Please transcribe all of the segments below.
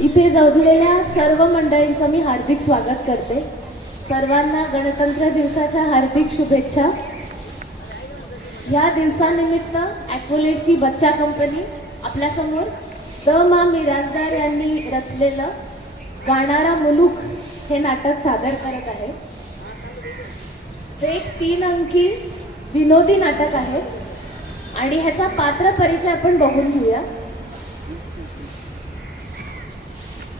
इथे जमलेल्या सर्व मंडळींचं मी हार्दिक स्वागत करते. सर्वांना गणतंत्र दिवसाच्या हार्दिक शुभेच्छा. या दिवसानिमित्त ॲक्वोलेटची बच्चा कंपनी आपल्यासमोर द मा मिरासदार यांनी रचलेलं गाणारा मुलूक हे नाटक सादर करत आहे. हे एक 3 अंकी विनोदी नाटक आहे आणि ह्याचा पात्र परिचय आपण बघून घेऊया.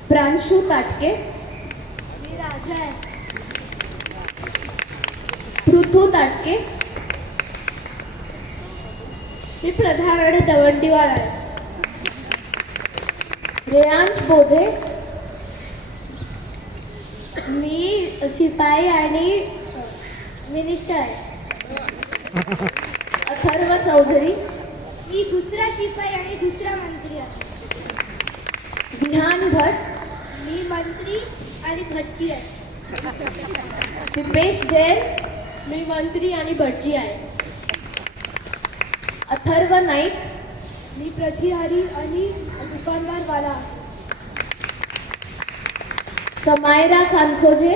प्रांशू ताटके, मी राजा आहे. पृथू ताटके, मी प्रधान आणि दवंडीवाला आहे. रेयांश बोधे, मी शिपाई आणि मिनिस्टर आहे. अथर्व चौधरी, मी दुसरा शिपाई आणि दुसरा मंत्री आहे. विहान भट, मी मंत्री आणि भटजी आहे. दिपेश जैन, मी मंत्री आणि भटजी आहे. अथर्व नाईक, मी प्रतिहारी आणि दुकानदारवाला. समायरा खानखोजे,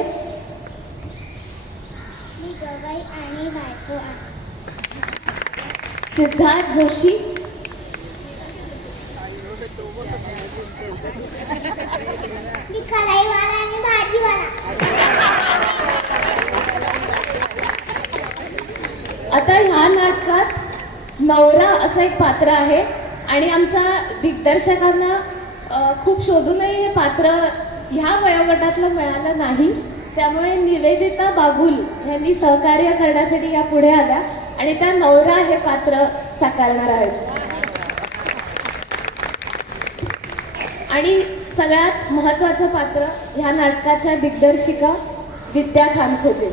मी गवाई आणि बायको आहे. सिद्धार्थ जोशी, मी कढईवाला आणि भाजीवाला. आता ह्या नाटकात नवरा असं एक पात्र आहे आणि आमच्या दिग्दर्शकांना खूप शोधूनही हे पात्र ह्या वयोगटातलं मिळालं नाही. त्यामुळे निवेदिता बागुल यांनी सहकार्य करण्यासाठी या पुढे आल्या आणि त्या नवरा हे पात्र साकारणार आहेत. आणि सगळ्यात महत्त्वाचं पात्र ह्या नाटकाच्या दिग्दर्शिका विद्या खानखोजे.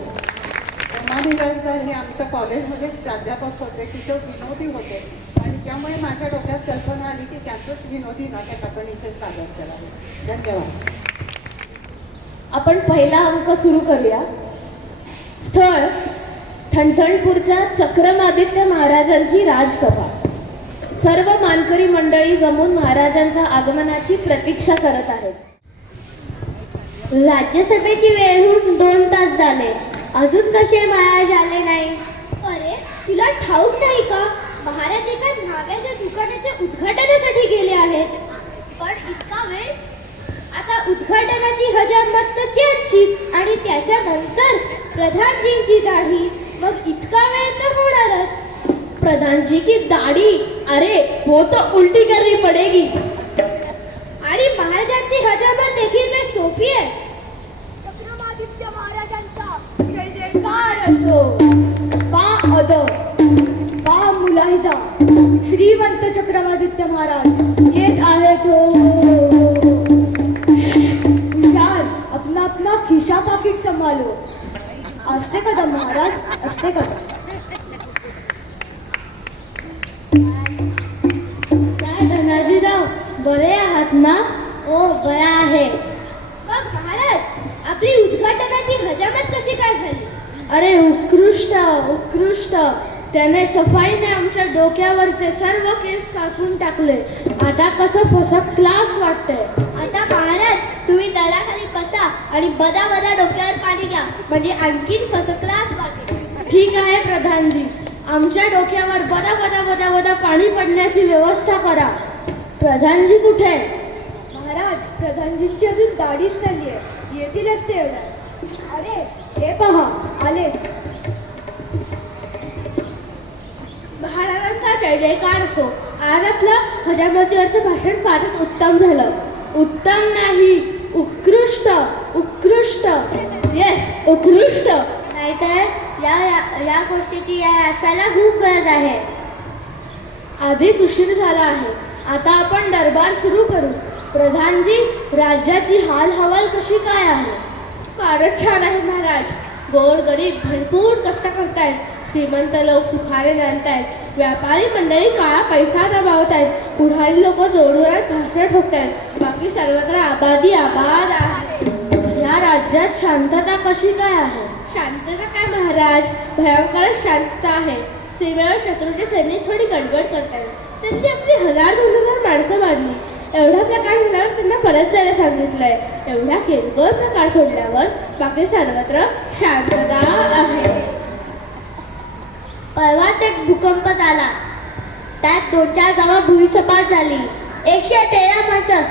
मा मिरासदार हे आमच्या कॉलेजमध्ये प्राध्यापक होते, तिथं विनोदी होते आणि त्यामुळे माझ्या डोक्यात कल्पना आली की त्याचंच विनोदी नाटक आपण इथे सादर करावं. धन्यवाद. आपण पहिला अंक सुरू करूया. स्थळ ठणठणपूरच्या चक्रमादित्य महाराजांची राजसभा. सर्व मानकरी मंडळी जमून महाराजांच्या आगमनाची प्रतीक्षा करत आहेत. राज्यसभेची वेळ होऊन 2 तास झाले, अजून कसे महाराज आले नाही? अरे तुला ठाऊक नाही का, महाराज एका न्हाव्याच्या दुकानाच्या उद्घाटनासाठी गेले आहेत. पण इतका वेळ? आता उद्घाटनाची हजामत तर त्याचीच आणि त्याच्यानंतर प्रधानजींची दाढी, मग इतका वेळ तर होणारच. प्रधान जी की दाढ़ी, अरे वो तो उल्टी करनी पड़ेगी. आणि महाराजांची हजामत देखील काही सोपी आहे. चक्रमादित्य महाराजांचा जय जयकार असो. बा अदब, बा मुलाहिदा, श्रीमंत चक्रमादित्य महाराज येत आहेत हो. यार अपना अपना खिशा पाकिट संभालो. असते कदम महाराज, असते कदम. काय धनाजीराव, बरे आहात ना? हो बरा आहे. मग महाराज आपली उद्घाटनाची हजामत कशी काय झाली? अरे उत्कृष्ट उत्कृष्ट. त्याने सफाईने आमच्या डोक्यावरचे सर्व केस कापून टाकले. आता कसं फसक क्लास वाटतंय. आता महाराज तुम्ही दडाखाली बसा आणि बदा बदा डोक्यावर पाणी घ्या, म्हणजे आणखीन फर्स्ट क्लास वाटेल. ठीक आहे प्रधानजी, आमच्या डोक्यावर बदा बदा बदा बदा पाणी पडण्याची व्यवस्था करा. प्रधानजी कुठे आहे? महाराज प्रधानजींची अजून दाढीच चालली आहे, येतीलच ते एवढा. अरे हे पहा आले. महाराजांचा जय जयकार असो. आज आपलं हजामतीवरचं भाषण फारच उत्तम झालं. उत्तम नाही, उत्कृष्ट उत्कृष्ट. येस उत्कृष्ट. नाहीतर या गोष्टीची या राष्ट्राला खूप गरज आहे. आधीच उशीर झाला आहे. आता आपण दरबार सुरू करू. प्रधानजी, राज्याची हाल हवाल कशी काय आहे? फारच छान आहे महाराज. गोर गरीब भरपूर कष्ट करतायत. श्रीमंत लोक सुखाने जाणतायत. व्यापारी मंडळी काळा पैसा जमावतायत. पुढारी लोक जोरजोरात भाषण ठोकतायत. बाकी सर्वत्र आबादी आबाद आहे. या राज्यात शांतता कशी काय आहे? शांतता काय महाराज, भयंकर शांतता आहे. सीमेवर शत्रूचे सैनिक थोडी गडबड करतायत. त्यांनी आपली 1000-2000 माणसं मारली. एवढा प्रकार झाल्यावर त्यांना परत जायला सांगितलंय. एवढा किरकोळ प्रकार सोडल्यावर बाकी सर्वत्र शांतता आहे. परवाच एक भूकंप झाला. त्यात 2-4 गावं भूमिसपाट झाली. 113 माणसं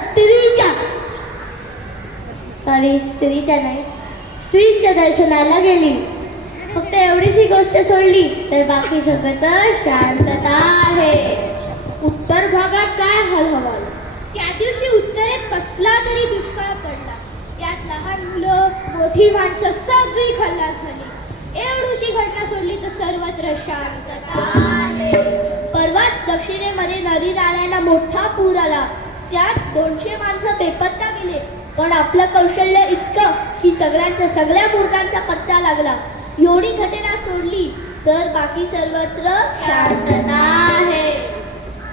स्त्रीच्या नाही स्त्रीच्या दर्शनाला गेली. फक्त एवढीच ही गोष्ट सोडली तर बाकी सगळं तर शांतता आहे. उत्तर भागात काय हवाल? त्या दिवशी उत्तरेत कसला तरी दुष्काळ पडला. त्यात लहान मुलं मोठी माणसं सगळी खल्लास झाली. एवढीशी घटना सोडली तर सर्वत्र शांतता आहे. परवाच दक्षिणेमध्ये नदी नाल्यांना मोठा पूर आला. त्यात 200 माणसं बेपत्ता गेले. पण आपलं कौशल्य इतकं की सगळ्या मूर्तांचा पत्ता लागला. एवढी घटना सोडली तर बाकी सर्वत्र शांतता आहे.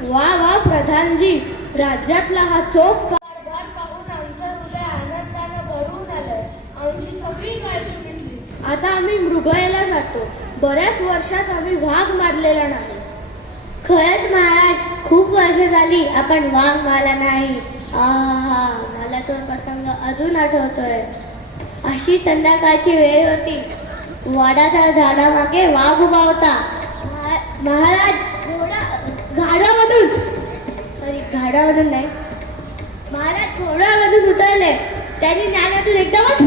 वा वा प्रधानजी, राज्यातला हा चोख कारभार पाहून आमचं हृदय आनंदानं भरून आलंय. आमची सगळी काळजी घेतली. आता आम्ही मृगयाला जातो. बऱ्याच वर्षात आम्ही वाघ मारलेला नाही. खरंच महाराज, खूप वर्ष झाली आपण वाघ मारला नाही. आहा, मला तो प्रसंग अजून आठवतोय. अशी संध्याकाळची वेळ होती. वाडाच्या झाडामागे वाघ उभा होता. महाराज घाडामधून नाही, महाराज घोड्यामधून उतरले. त्यांनी ज्ञानातून एकदमच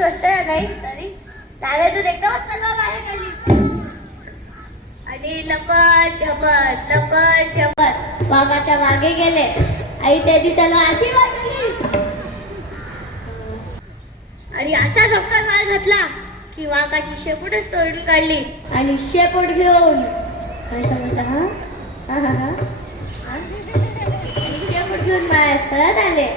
बसताना नाही नाण्यातून एकदमच तलवार बाहेर काढली आणि लपत झपत वाघाच्या मागे गेले. आई त्याची तलवार अशी वाजवली आणि असा धक्का मार घातला की वाघाची शेपूटच तोडून काढली. आणि शेपूट घेऊन काय समजता शेपूट घेऊन बाहेर परत आले.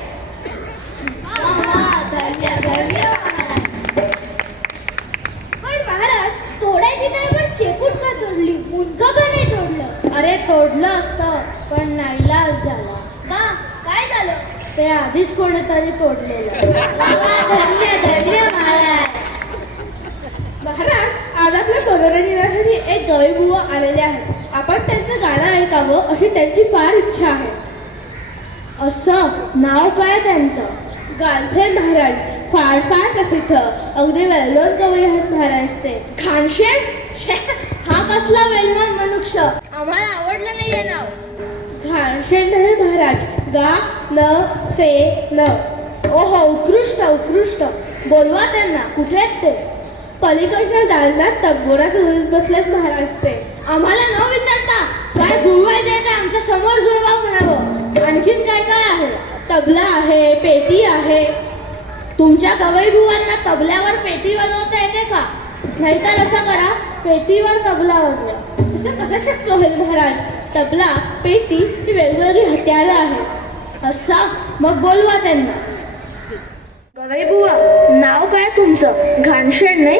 पण महाराज, तोडायची तर पण शेपूट का तोडली? मुंडकं का नाही तोडलं? अरे तोडलं असतं पण नाईलाज झाला. का काय झालं? ते आधीच कोणीतरी तोडलेलं. धन्य महाराज. महाराज, आज आपल्या मनोरंजनासाठी एक गवईबुवा आलेले आहेत. आपण त्यांचं गाणं ऐकावं अशी त्यांची फार इच्छा आहे. असं नाव काय त्यांचं? गालसेन महाराज, फार प्रसिद्ध, अगदी वेलनोन कवी आहेत महाराज ते. घाणशेन? हा कसला वेलनोन मनुष्य? आम्हाला आवडलं नाही हे नाव. घाणशेन नाही महाराज, गा न से न. ओहो, उत्कृष्ट. बोलवा त्यांना. कुठे आहेत ते? पलीकडच्या दालनात तगोरात बसलेत महाराज ते. आम्हाला न विचारता काय जुळवायचे ते आमच्या समोर जुळवा म्हणावं. आणखीन काय काय आहे? तबला आहे, पेटी आहे. तुमच्या गवईबुवांना तबल्यावर पेटी वाजवता येते का? नाहीतर असं करा, पेटीवर तबला वाजवा. असं कसं शक्य होईल महाराज? तबला, पेटी ही वेगवेगळी हत्यारं आहेत. असं मग बोलवा त्यांना. गवईबुवा, नाव काय तुमचं? घाणशेन नाही?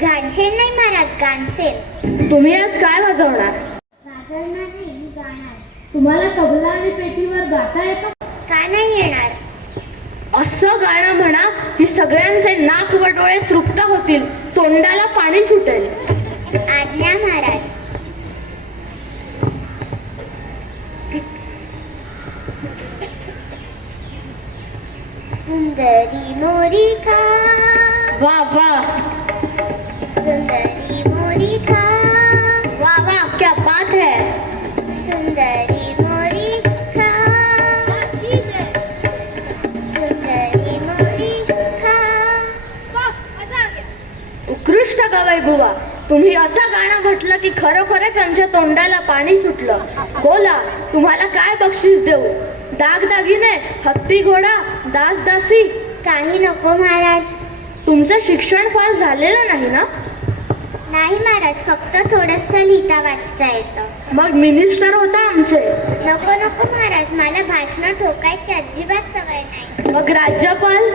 घाणशेन नाही महाराज, गानसेन. तुम्ही आज काय वाजवणार? वाजवणार नाही, गाणार. तुम्हाला तबला आणि पेटीवर गाता येतं? का नाही येणार? असं गाणं म्हणा की सगळ्यांचे नाक व डोळे तृप्त होतील, तोंडाला पाणी सुटेल. आज्ञा महाराज. सुंदरी मोरी खा, वा वा, सुंदरी मोरी खा, वा वा, क्या बात है. सुंदरी मोरी खा, सुंदरी मोरी खा. उत्कृष्ट गवईबुवा, तुम्ही असं गाणं म्हटलं की खरोखरच आमच्या तोंडाला पाणी सुटलं. बोला, तुम्हाला काय बक्षीस देऊ? दागदागिने, हत्ती घोडा, दास दासी? काही नको महाराज. तुमचं शिक्षण फार झालेलं नाही ना? नाही महाराज, फक्त थोडंसं लिहिता वाचता येतं. मग मिनिस्टर होता आमचे. नको महाराज, मला भाषणं ठोकायची अजिबात सवय नाही. मग राज्यपाल?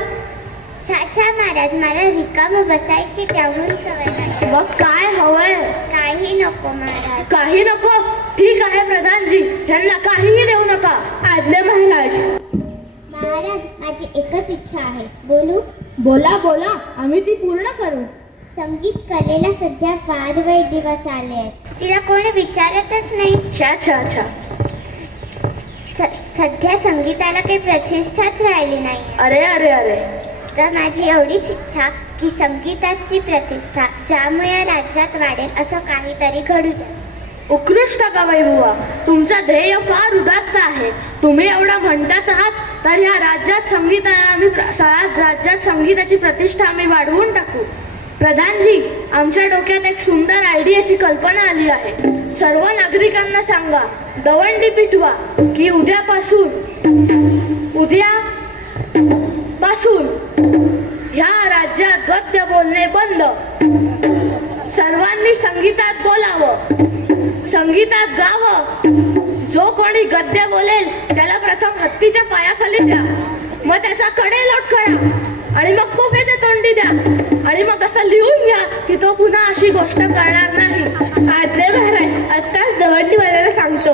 छा महाराज, मला रिकामं बसायची त्याहून सवय नाही. मग काय हवंय? काही नको महाराज. काही नको? ठीक आहे प्रधानजी, ह्यांना काहीही देऊ नका. आज्ञा महाराज. महाराज, माझी एकच इच्छा आहे. बोलू? बोला, आम्ही ती पूर्ण करू. संगीत कलेला सध्या फार वाईट दिवस आले आहेत. तिला कोणी विचारतच नाही. छा छा छा. सध्या संगीताला काही प्रतिष्ठाच राहिली नाही. अरे अरे अरे. तर माझी एवढीच इच्छा की संगीताची प्रतिष्ठा ज्यामुळे या राज्यात वाढेल असं काहीतरी घडू द्या. उत्कृष्ट गवई बुवा, तुमचं ध्येय फार उदात्त आहे. तुम्ही एवढा म्हणताच आहात तर ह्या राज्यात संगीताची प्रतिष्ठा आम्ही वाढवून टाकू. प्रधानजी, आमच्या डोक्यात एक सुंदर आयडियाची कल्पना आली आहे. सर्व नागरिकांना सांगा, दवंडी पिटवा की उद्यापासून ह्या राज्यात गद्य बोलणे बंद. सर्वांनी संगीतात बोलावं, संगीतात गावं. जो कोणी गद्य बोलेल त्याला प्रथम हत्तीच्या पायाखाली द्या, मग त्याचा कडेलोट करा आणि मग कोफेच्या तोंडी द्या आणि मग असं लिहून घ्या की तो पुन्हा अशी गोष्ट करणार नाही. आत्रे महाराज, आत्ताच दवंडीवाल्याला सांगतो.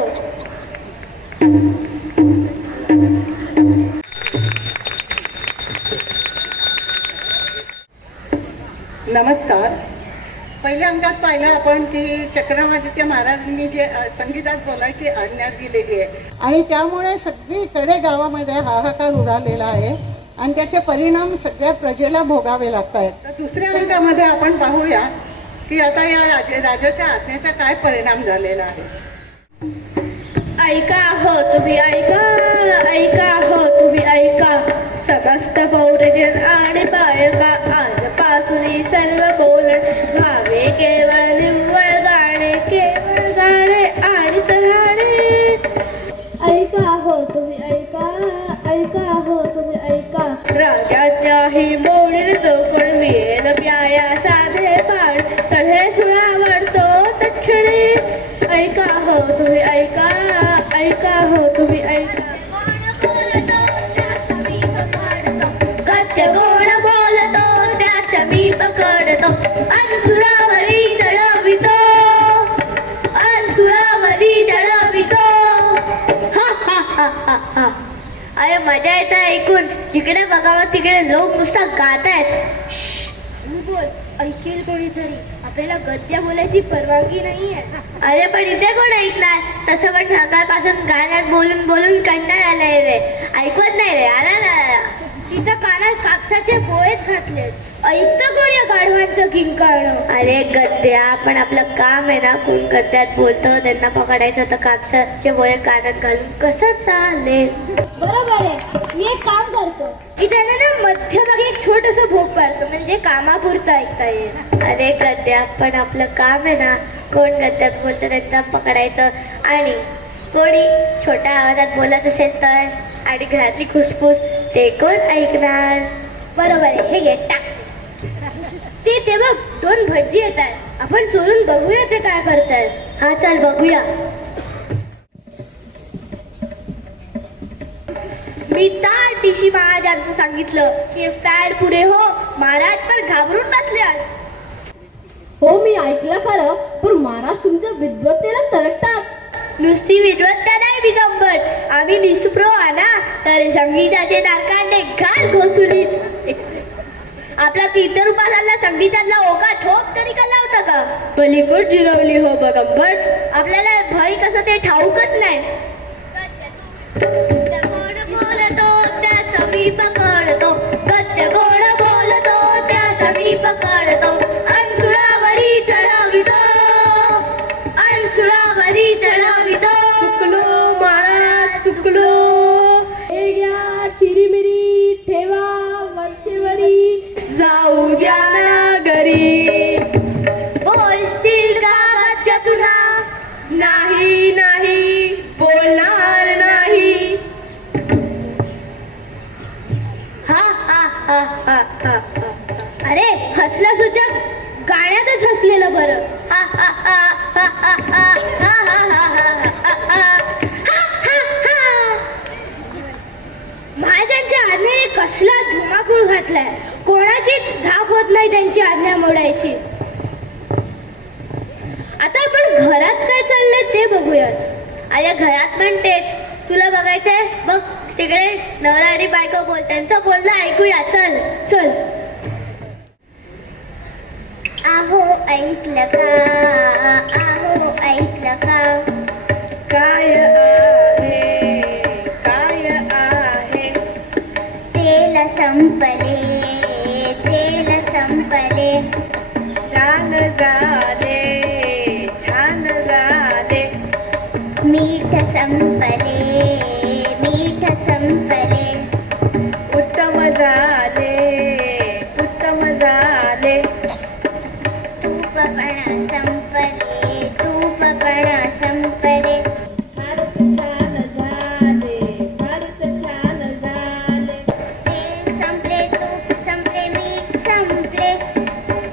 नमस्कार. पहिल्या अंकात पाहिलं आपण की चक्रमादित्य महाराजांनी जे संगीतात बोलायची आज्ञा दिलेली आहे आणि त्यामुळे सगळीकडे गावामध्ये हाहाकार उडालेला आहे आणि त्याचे परिणाम सगळ्या प्रजेला भोगावे लागत आहेत. तर दुसऱ्या अंकामध्ये आपण पाहूया की आता या राजाच्या आज्ञेचा काय परिणाम झालेला आहे. ऐका हो तुम्ही ऐका, ऐका हो तुम्ही ऐका. समस्त पौरजन आणि बायका आजपासून सर्व बोलण भावे केवळ निव्वळ गाणे, केवळ गाणे आणि तऱ्हाणे. ऐका हो तुम्ही ऐका, ऐका हो तुम्ही ऐका. राजाच्याही मोडील जो कोण मिळेल प्याया साधे पाड, तळे सुळावडतो तक्षणी. ऐका हो तुम्ही ऐका, ऐका हो तुम्ही ऐका. गद्य कोण बोलतो त्याच्या मी पकडतो, अनसुरावरी चढवितो, अनसुरावरी चढवितो. हा हा हा हा हा. अरे मजा येतं ऐकून. जिकडे बघावं तिकडे लोक नुसता गातायत. तू बोल, ऐकेल कोणीतरी. आपल्याला गद्य बोलायची परवानगी नाहीये. अरे पण इथे कोण ऐकणार. तसं पण सकाळपासून गाण्यात बोलून बोलून कंटाळा आलाय रे. ऐकवत नाही रे. आला ना तिथं कानात कापसाचे बोळेच घातले. ऐकतं कोण या गाढवांचं किंकाळणं. अरे गद्या, पण आपलं काम आहे ना, कोण गद्यात बोलतो त्यांना पकडायचं तर कापसाचे बोळे कानात घालून कसं चालेल. बरोबर आहे. मी एक काम करतो. इथे ना मध्यभागी एक छोटस भोग पाडतो, म्हणजे कामापुरतं ऐकता येईल. अरे गद्या, पण आपलं काम आहे ना, कोण गद्यात बोलतं त्यांना पकडायचं आणि कोणी छोट्या आवाजात बोलत असेल तर आणि घरातली खुसफुस ते कोण ऐकणार. बरोबर आहे. हे घे टाक. ते बघ, दोन भटजी येत आहेत. आपण चोरून बघूया ते काय करतायत. हा चल बघूया. मी ताटीशी महाराजांचं सांगितलं की फॅड पुरे हो. महाराज पण घाबरून बसले आहेत. हो मी ऐकलं खरं, पण महाराज तुमच्या विद्वत्तेला तरकतात. नुसती विद्वत्ता नाही बिगंबर, आम्ही निस्प्रो ना, तर संगीताचे नारकांडे घाल घोसुलीत. आपला कीर्तरूपाला संगीतातला ओका ठोक तरी कल्ला होता का. पलीकड जिरवली हो बगंबर. आपल्याला भय कसं ते ठाऊकच नाही. पकडतो गद्य कोण बोलतो त्या समी पकडतो, अनसुळावरी चढवितो, अनसुळावरी चढवितो. चुकलो महाराज चुकलो. हे घ्या चिरीमिरी ठेवा वरचेवरी, जाऊ द्या ना घरी. बोलशील का गद्य तुला. नाही नाही बोलणार नाही. अरे हसला सुद्धा गाण्यातच हसलेलं बरं. महाराजांच्या आज्ञेने कसला धुमाकूळ घातलाय. कोणाचीच धाक होत नाही त्यांची आज्ञा मोडायची. आता आपण घरात काय चाललंय ते बघूयात. अरे घरात पण तेच. तुला बघायचंय बघ, तिकडे नवरा आणि बायको बोल, त्यांचं बोलणं ऐकूया. चल चल. आहो ऐकलं का, आहो ऐकलं का, काय आहे, काय आहे, तेल संपले, तेल संपले, छान झाले, छान झाले, मीठ संपले, मीठ संपले, उत्तम झाले, उत्तम झाले, तूपपणा संपले, तूपपणा संपले, फारच छान झाले, फारच छान झाले, तेल संपले, तूप संपले, मीठ संपले,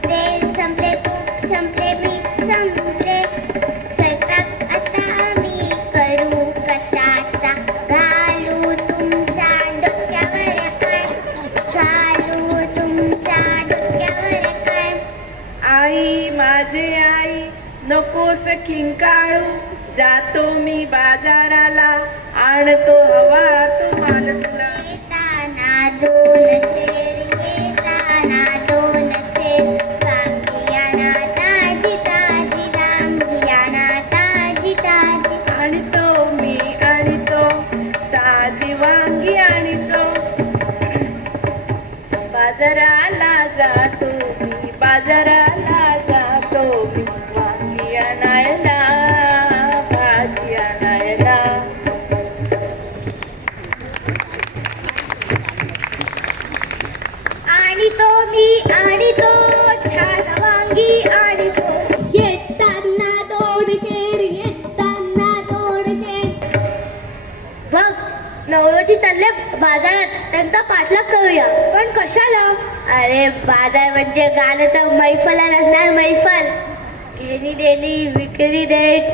तेल संपले, तूप संपले, मीठ संपले, स्वयंपाक आता आम्ही करू कशाचा, घालू तुमच्या डोक्यावर काय, घालू तुमच्या डोक्यावर काय, आई माझे आई नकोस खिंकाळू, जातो मी बाजाराला, आणतो हवा तो माल तुला, येताना दोन शेर, येताना दोन शेर, वांगी आणा ताजी ताजी, वांगी आणा ताजी ताजी, आणतो मी आणतो ताजी वांगी आणतो, बाजाराला जातो मी, बाजाराला जातो मी, वांगी आणायला, भाजी आणायला, आणितो मी आणितो छान वांगी आणितो, येताना दोन शेर, येताना दोन शेर, बघ नवरोजी चालले बाजारात, त्यांचा पाठलाग करूया. पण कशाला? अरे बाजार म्हणजे गाण्याचं मैफल असणार, मैफल, घेणी देणी, विक्री देत,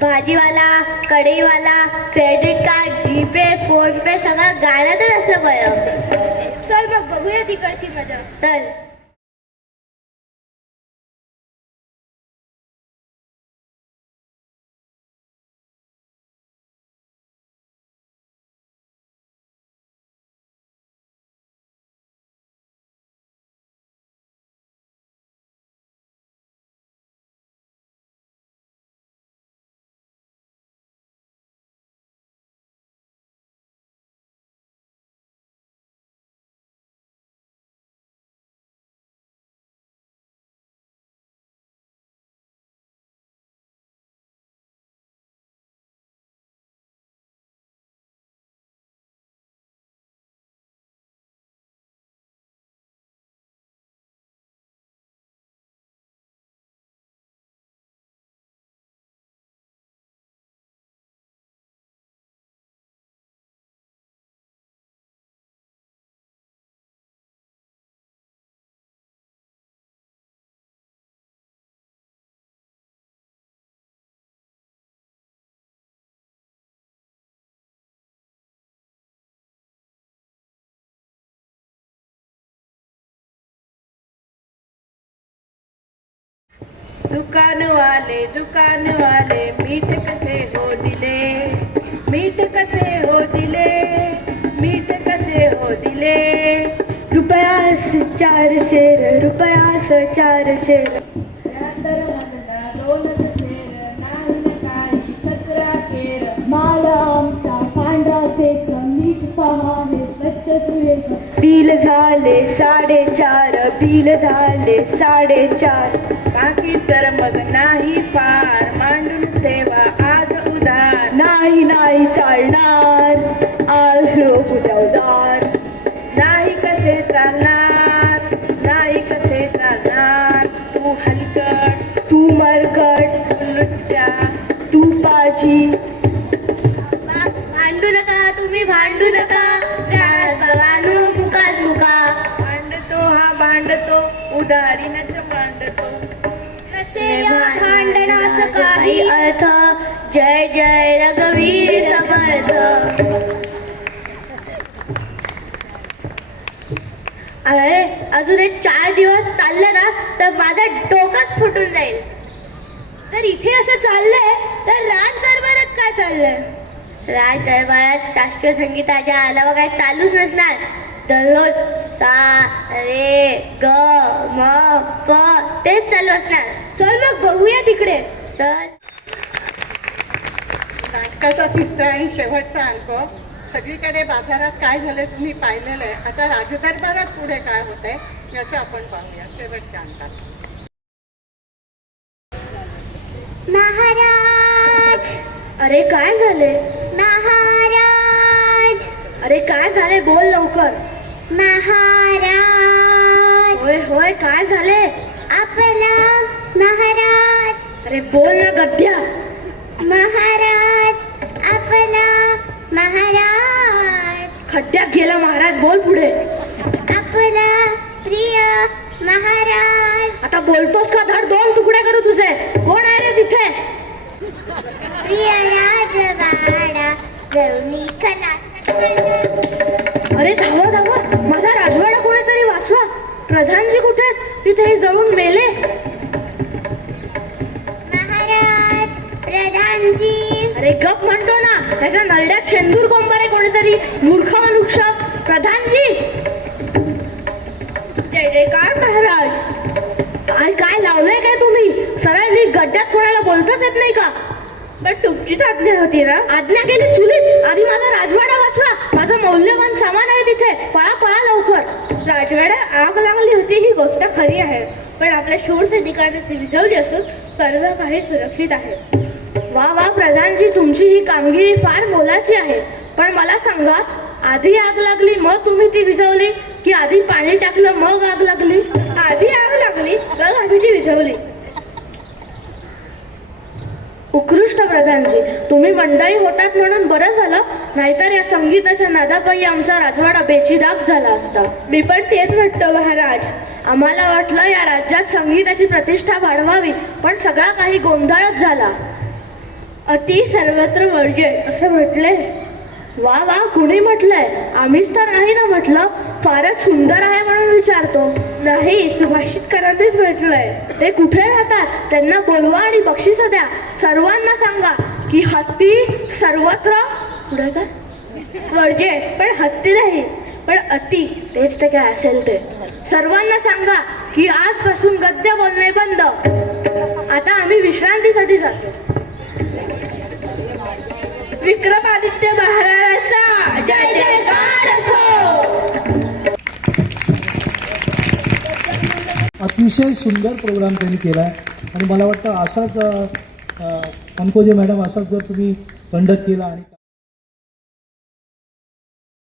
भाजीवाला, कढईवाला, क्रेडिट कार्ड, जीपे, फोन पे सगळं गाण्यातच असलं बरं. चल मग बघूया तिकडची मजा. चल. दुकान वाले मीठ कसे हो दिले, मीठ कसे हो दिले, मीठ कसे हो दिले, रुपयास 4 शेर, रुपयास 4 शेर, मधला 2 शेर, नाही न काही कचरा केर, माल आमचा पांढरा फेक, मीठ पहा हे स्वच्छ सुरेख, बिल झाले 4.5, बिल झाले 4.5, बाकी तर मग नाही फार, मांडून ठेवा आज उधार, नाही नाही चालणार, आज लोक उद्या उदार, नाही कसे चालणार, नाही कसे चालणार, तू हलकट, तू मरकट, लुच्चा, तू पाची, भांडू नका तुम्ही भांडू नका, राजबाबांनो मुकात मुका, भांडतो हा भांडतो, उधारीनच मांडतो, नसे या भांडणास काही अर्थ, जय जय रघुवीर समर्थ. अरे अजून एक 4 दिवस चाललं ना तर माझं डोकंच फुटून जाईल. जर इथे असं चाललंय तर राज दरबारात काय चाललंय? राज दरबारात शास्त्रीय संगीताच्या अलावा काय चालूच नसणार. दररोज सा रे ग म प तेच चालू असणार. चल मग बघूया तिकडे. चल. नाटकाचा तिसरा आणि शेवटचा अंक. सगळीकडे बाजारात काय झालंय तुम्ही पाहिलेलं आहे. आता राजदरबारात पुढे काय होत आहे याचं आपण पाहूया शेवटच्या अंकात. महाराज. अरे काय झाले? महाराज. अरे काय झाले? बोल लवकर. महाराज. होय होय काय झाले? आपला महाराज. अरे बोल ना गद्या. महाराज. आपला महाराज. खड्ड्यात गेला महाराज. बोल पुढे. आपला प्रिय महाराज. आता बोलतोस का? धड 2 तुकडे करू तुझे. कोण आहे रे तिथे? प्रिय राजवाडा जवनी खला. अरे धावा धावा, माझा राजवाडा कोणीतरी वाचवा. प्रधानजी कुठे आहेत? तिथे जळून मेले. महाराज. प्रधानजी. अरे गप म्हणतो ना. त्याच्या नरड्यात शेंदूर कोंबारे कोणीतरी. मूर्ख मनुष्य. प्रधानजी. जय जयकार महाराज. काय लावलंय काय तुम्ही? सरळ मी गड्ड्यात कोणाला बोलताच येत नाही का? पण तुमचीच आज्ञा होती ना. आज्ञा केली चुलीत. आधी माझा राजवाडा वाचवा. माझं मौल्यवान सामान आहे तिथे. पळा पळा लवकर. राजवाडा आग लागली होती ही गोष्ट खरी आहे, पण आपल्या शूर सैनिकांनी ती विझवली असून सर्व काही सुरक्षित आहे. वा वा प्रधानजी, तुमची ही कामगिरी फार मोलाची आहे. पण मला सांगा, आधी आग लागली मग तुम्ही ती विझवली की आधी पाणी टाकलं मग आग लागली? आधी आग लागली मग आम्ही ती विझवली. उत्कृष्ट प्रधानजी, तुम्ही मंडळी होतात म्हणून बरं झालं, नाहीतर या संगीताच्या नादापायी आमचा राजवाडा बेचिराग झाला असता. मी पण तेच म्हणतो महाराज. आम्हाला वाटलं या राज्यात संगीताची प्रतिष्ठा वाढवावी, पण सगळा काही गोंधळच झाला. अति सर्वत्र वर्ज्य असं म्हटले. वा वा, कुणी म्हटलंय? आम्हीच तर नाही ना म्हटलं. फारच सुंदर आहे म्हणून विचारतो. नाही, सुभाषितकरांनीच म्हटलंय. ते कुठे राहतात? त्यांना बोलवा आणि बक्षीस द्या. सर्वांना सांगा की हत्ती सर्वत्र पुढे काय वर्ज्य, पण हत्ती नाही, पण अति. तेच ते काय असेल ते. सर्वांना सांगा की आजपासून गद्य बोलणे बंद. आता आम्ही विश्रांतीसाठी जातो. विक्रमादित्य महाराजांचा जय जयकार असो. अतिशय सुंदर प्रोग्राम त्यांनी केला आहे आणि मला वाटतं असाच अंकोजे मॅडम असाच जर तुम्ही कंडक्ट केला आणि